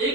1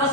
10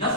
10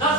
10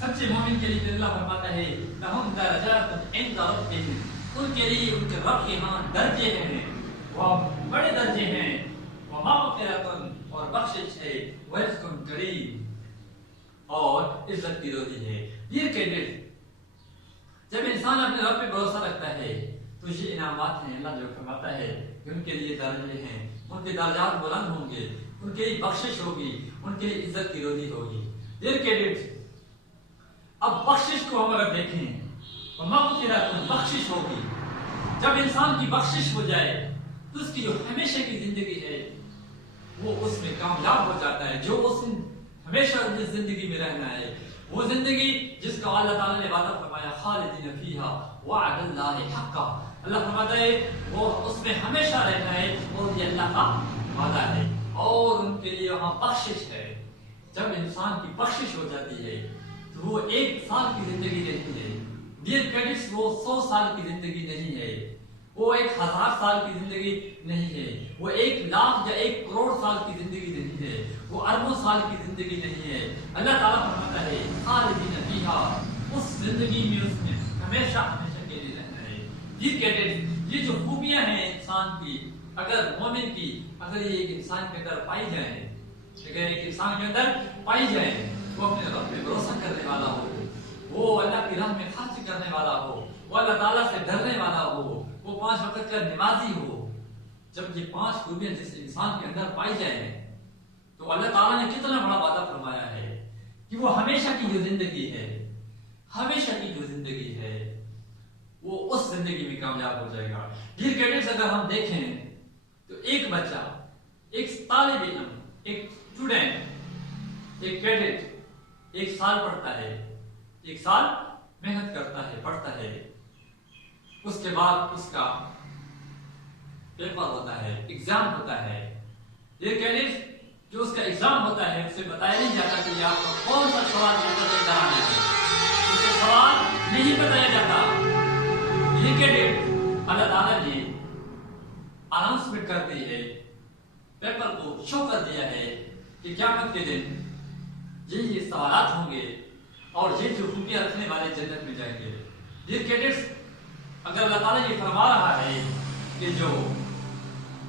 سچے مومن کے لیے اللہ فرماتا ہے لہم درجات عند ربہم، ان کے لیے ان کے رب کے ہاں درجے ہیں، وہ بڑے درجے ہیں، ومغفرۃ اور بخشش ہے، ورزق کریم اور عزت کی روزی ہے۔ یہ کینڈیڈیٹ جب انسان اپنے رب پہ بھروسہ رکھتا ہے تو یہ انعامات ہیں، اللہ جو فرماتا ہے کہ ان کے لیے درجے ہیں، ان کے درجات بلند ہوں گے، ان کے لیے بخشش ہوگی، ان کے لیے عزت کی روزی ہوگی۔ ڈیئر کینڈیڈیٹ، اب بخشش کو ہم اگر دیکھیں تو مغفرت بخشش ہوگی۔ جب انسان کی بخشش ہو جائے تو اس کی جو ہمیشہ کی زندگی ہے وہ اس میں کامیاب ہو جاتا ہے، جو اس ہمیشہ جس زندگی میں رہنا ہے، وہ زندگی جس کا اللہ تعالیٰ نے وعدہ فرمایا خالدین فیہا وعد اللہ حقا، اللہ فرماتا ہے وہ اس میں ہمیشہ رہنا ہے اور یہ اللہ کا وعدہ ہے، اور ان کے لیے وہاں بخشش ہے۔ جب انسان کی بخشش ہو جاتی ہے تو وہ 1 سال کی زندگی نہیں ہے، ڈیئر کریڈٹس، وہ 100 سال کی زندگی نہیں ہے، وہ 1000 سال کی زندگی نہیں ہے، وہ 1 لاکھ یا 1 کروڑ سال کی زندگی نہیں ہے، وہ اربوں سال کی زندگی نہیں ہے۔ اللہ تعالیٰ فرماتا ہے خالدین فیہا، اس زندگی میں اس میں ہمیشہ ہمیشہ کے لیے رہنا ہے۔ یہ کیڈٹ، یہ جو خوبیاں ہیں انسان کی، اگر مومن کی اگر یہ ایک انسان کے اندر پائی جائیں، اگر ایک انسان کے اندر پائی جائیں، وہ اپنے رب پہ بھروسہ کرنے والا ہو، وہ اللہ کی راہ میں خرچ کرنے والا ہو، وہ اللہ تعالیٰ سے ڈرنے والا ہو، وہ 5 وقت کا نمازی ہو، جب یہ 5 خوبیاں جس انسان کے اندر پائی جائیں تو اللہ تعالیٰ نے کتنا بڑا وعدہ فرمایا ہے کہ وہ ہمیشہ کی جو زندگی ہے، ہمیشہ کی جو زندگی ہے وہ اس زندگی میں کامیاب ہو جائے گا۔ ڈیئر کیڈٹس، اگر ہم دیکھیں تو ایک بچہ، ایک طالب علم، ایک اسٹوڈنٹ، ایک کیڈٹ 1 سال پڑھتا ہے، 1 سال محنت کرتا ہے، پڑھتا ہے، اس کے بعد اس کا پیپر ہوتا ہے، ایگزام ہوتا ہے۔ یہ کیڈٹس، جو اس کا ایگزام ہوتا ہے اسے بتایا نہیں جاتا کہ آپ کا کون سا سوال پیپر میں کرانا ہے، اسے سوال نہیں بتایا جاتا۔ یہ کیڈٹ، اللہ تعالیٰ نے اناؤنسمنٹ کر دی ہے، پیپر کو شو کر دیا ہے کہ قیامت کے دن یہ سوالات ہوں گے اور یہ جو خوبیاں رکھنے والے جنت میں جائیں گے۔ یہ کیڈٹس، اگر اللہ تعالیٰ یہ فرما رہا ہے کہ جو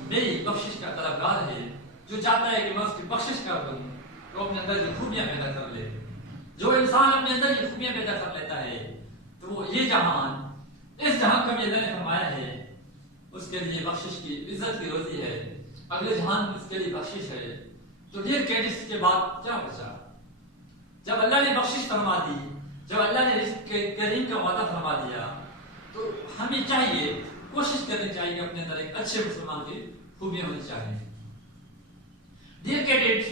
میری بخشش کا طلبگار ہے، جو چاہتا ہے کہ میں اس کی بخشش کر دوں، تو اپنے اندر یہ خوبیاں پیدا کر لے۔ جو انسان اپنے اندر یہ خوبیاں پیدا کر لیتا ہے تو وہ یہ جہان، اس جہان کا بھی اللہ نے فرمایا ہے اس کے لیے بخشش کی، عزت کی روزی ہے، اگلے جہان میں اس کے لیے بخشش ہے۔ تو ڈیئر کیڈٹس، کے بعد کیا بچا؟ جب اللہ نے بخشش فرما دی، جب اللہ نے رزق کریم کا وعدہ فرما دیا، تو ہمیں چاہیے، کوشش کرنی چاہیے اپنے اندر ایک اچھے مسلمان کی خوبیاں ہونی چاہیے۔ ڈیئر کیڈٹس،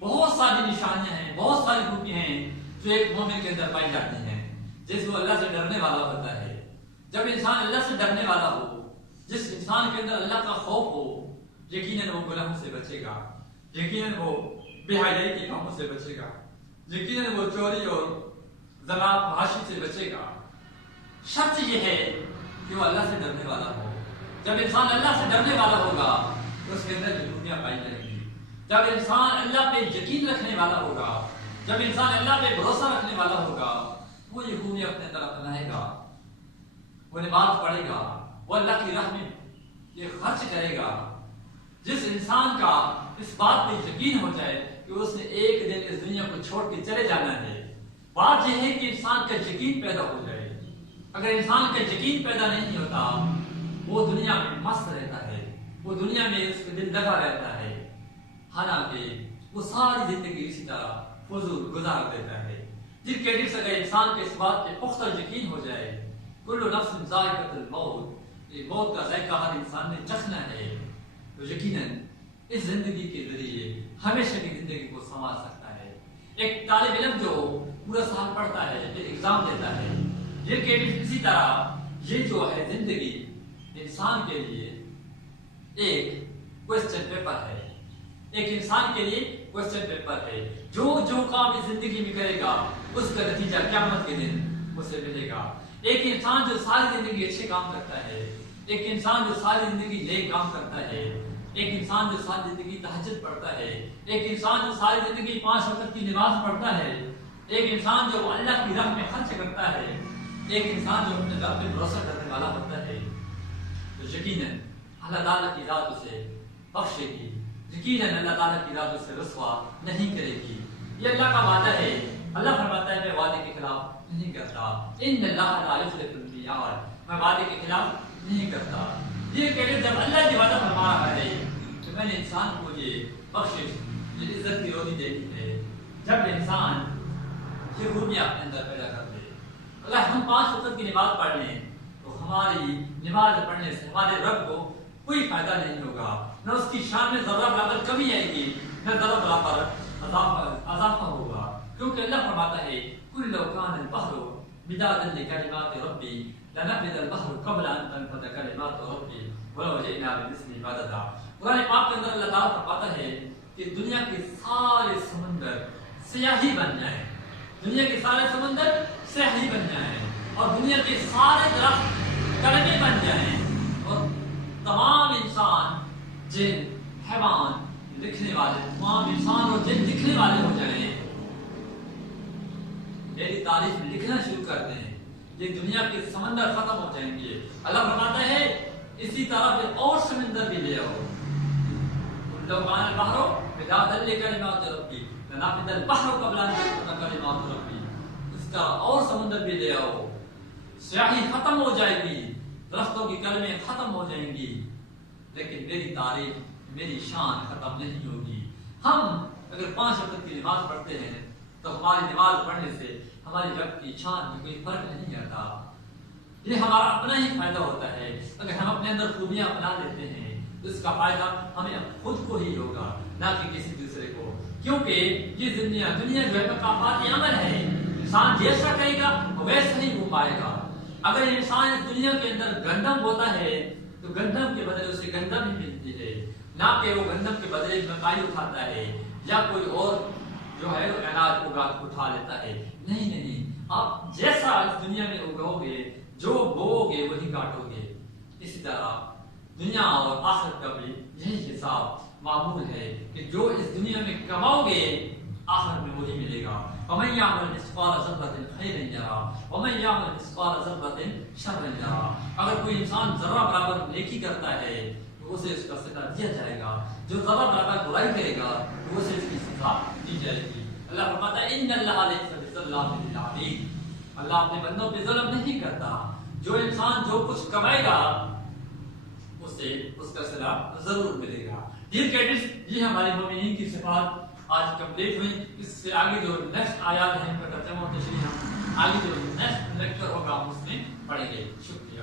بہت ساری نشانیاں ہیں، بہت ساری خوبیاں ہیں جو ایک مومن کے اندر پائی جاتی ہیں، جس وہ اللہ سے ڈرنے والا ہوتا ہے۔ جب انسان اللہ سے ڈرنے والا ہو، جس انسان کے اندر اللہ کا خوف ہو، یقیناً وہ گناہوں سے بچے گا، یقیناً وہ بے حیائی کے کاموں سے بچے گا، یقیناً وہ چوری اور زنا فحاشی سے بچے گا۔ شرط یہ ہے کہ وہ اللہ سے ڈرنے والا ہو۔ جب انسان اللہ سے ڈرنے والا ہوگا تو اس کے اندر یہ خوبیاں پائی جائیں گی۔ جب انسان اللہ پہ یقین رکھنے والا ہوگا، جب انسان اللہ پہ بھروسہ رکھنے والا ہوگا، وہ یہ خوبیاں اپنے اندر اپنائے گا، وہ نماز پڑھے گا، وہ اللہ کی راہ میں یہ خرچ کرے گا۔ جس انسان کا اس بات پہ یقین ہو جائے کہ اس نے ایک دن اس دنیا کو چھوڑ کے چلے جانا ہے، بات یہ ہے کہ انسان کا یقین پیدا ہو جائے۔ اگر انسان کا یقین پیدا نہیں ہوتا، وہ دنیا میں مست رہتا ہے، وہ دنیا میں اس کا دل لگا رہتا ہے، حالانکہ وہ ساری زندگی اسی طرح فضول گزار دیتا ہے۔ جن کیڈٹس، اگر انسان کے اس بات پہ پختہ یقین ہو جائے، کل نفس ذائقۃ الموت، یہ موت کا ذائقہ ہر انسان نے چکھنا ہے، تو یقیناً اس زندگی کے ذریعے ہمیشہ کی زندگی کو سنوار سکتا ہے۔ ایک طالب علم جو پورا سال پڑھتا ہے، ایک ایگزام دیتا ہے، یہ کیڈٹ اسی طرح یہ جو ہے زندگی انسان کے لیے ایک کوسچن پیپر ہے، ایک انسان کے لیے کوسچن پیپر ہے۔ جو کام اس زندگی میں کرے گا اس کا نتیجہ قیامت کے دن اسے ملے گا۔ ایک انسان جو ساری زندگی اچھے کام کرتا ہے، ایک انسان جو ساری زندگی نیک کام کرتا ہے، ایک انسان جو ساری زندگی تہجد پڑھتا ہے، ایک انسان جو ساری زندگی 5 وقت کی نماز پڑھتا ہے، ایک انسان جو اللہ کی راہ میں خرچ کرتا ہے، ایک انسان جو اپنے رب پہ بھروسہ کرنے والا ہوتا ہے، تو یقیناً اللہ تعالیٰ کی ذات اسے بخشے گی، یقیناً اللہ تعالیٰ کی ذات اسے رسوا نہیں کرے گی۔ یہ اللہ کا وعدہ ہے۔ اللہ فرماتا ہے میں وعدے کے خلاف نہیں کرتا، ان اللہ لا یخلف المیعاد، میں وعدے کے خلاف نہیں کرتا۔ یہ کہ جب اللہ یہ وعدہ فرما رہا ہے کہ میں نے انسان کو یہ بخشش، یہ عزت کی روٹی دینی ہے، جب انسان یہ خوبیاں اپنے اندر پیدا کر دے۔ اگر ہم 5 وقت کی نماز پڑھ لیں تو ہماری نماز پڑھنے سے ہمارے رب کو کوئی فائدہ نہیں ہوگا، نہ اس کی شان میں ذرہ برابر کمی آئے گی، نہ ذرہ برابر اضافہ ہوگا، کیونکہ اللہ فرماتا ہے کل لو کان البحر مدادا لکلمات ربی لنفد البحر قبل ان تنفد کلمات ربی ولو جئنا بمثله مددا۔ قرآن پاک کے اندر اللہ تعالیٰ فرماتا ہے کہ دنیا کے سارے سمندر سیاہی بن جائیں، دنیا کے سارے سمندر سیاہی بن جائیں، اور دنیا کے سارے درخت کلمے بن جائیں، اور تمام انسان جن حیوان لکھنے والے، تمام انسان اور جن لکھنے والے ہو جائیں، میری تاریخ میں لکھنا شروع کر دیں، یہ دنیا کے سمندر ختم ہو جائیں گے۔ اللہ فرماتا ہے اسی طرح پھر اور سمندر بھی لے آؤ، لو کان البحر مدادا لکلمات ربی لنفد البحر قبل ان تنفد کلمات ربی، اس کا اور سمندر بھی لے آؤ، سیاہی ختم ہو جائے گی، درختوں کی کلمیں ختم ہو جائیں گی، لیکن میری تعریف، میری شان ختم نہیں ہوگی۔ ہم اگر 5 وقت کی نماز پڑھتے ہیں تو ہماری نماز پڑھنے سے ہماری رب کی شان میں کوئی فرق نہیں آتا، یہ ہمارا اپنا ہی فائدہ ہوتا ہے۔ اگر ہم اپنے اندر خوبیاں اپنا لیتے ہیں تو اس کا فائدہ ہمیں خود کو ہی ہوگا، نہ کہ کسی دوسرے کو، کیونکہ یہ دنیا جو ہے مقامات عمل ہے، انسان جیسا کرے گا وہ ویسا ہی ہو پائے گا۔ اگر انسان اس دنیا کے اندر گندم ہوتا ہے تو گندم کے بدلے اسے گندم ہی ملتی ہے، نہ کہ وہ گندم کے بدلے مکائی اٹھاتا ہے یا کوئی اور جو ہے اناج اٹھا لیتا ہے۔ نہیں، آپ جیسا اس دنیا میں اگاؤ گے، جو بو گے وہی کاٹو گے۔ اسی طرح دنیا اور آخرت کا بھی یہی حساب معمول ہے کہ جو اس دنیا میں کماؤ گے آخرت میں وہی ملے گا۔ وَمَن يَعْمَلْ مِثْقَالَ ذَرَّةٍ خَيْرًا يَرَهُ وَمَن يَعْمَلْ مِثْقَالَ ذَرَّةٍ شَرًّا يَرَهُ۔ اگر کوئی انسان ذرہ برابر نیکی کرتا ہے تو اسے اس کا صدقہ دیا جائے گا، جو ذرہ برابر برائی کرے گا تو اسے اس کی سزا دی جائے گی۔ اللہ فرماتا ہے ان اللہ لیس بظلام للعبید، اللہ اپنے بندوں پہ ظلم نہیں کرتا، جو انسان جو کچھ کمائے گا اسے اس کا صلہ ضرور ملے گا۔ ڈیئر کیڈٹس، یہ ہماری مومنین کی صفات آج کمپلیٹ ہوئی۔ اس سے آگے جو نیکسٹ آیات ہیں ان کا ترجمہ و تشریح ہم آگے جو نیکسٹ لیکچر ہوگا ہم اس میں پڑھیں گے۔ شکریہ۔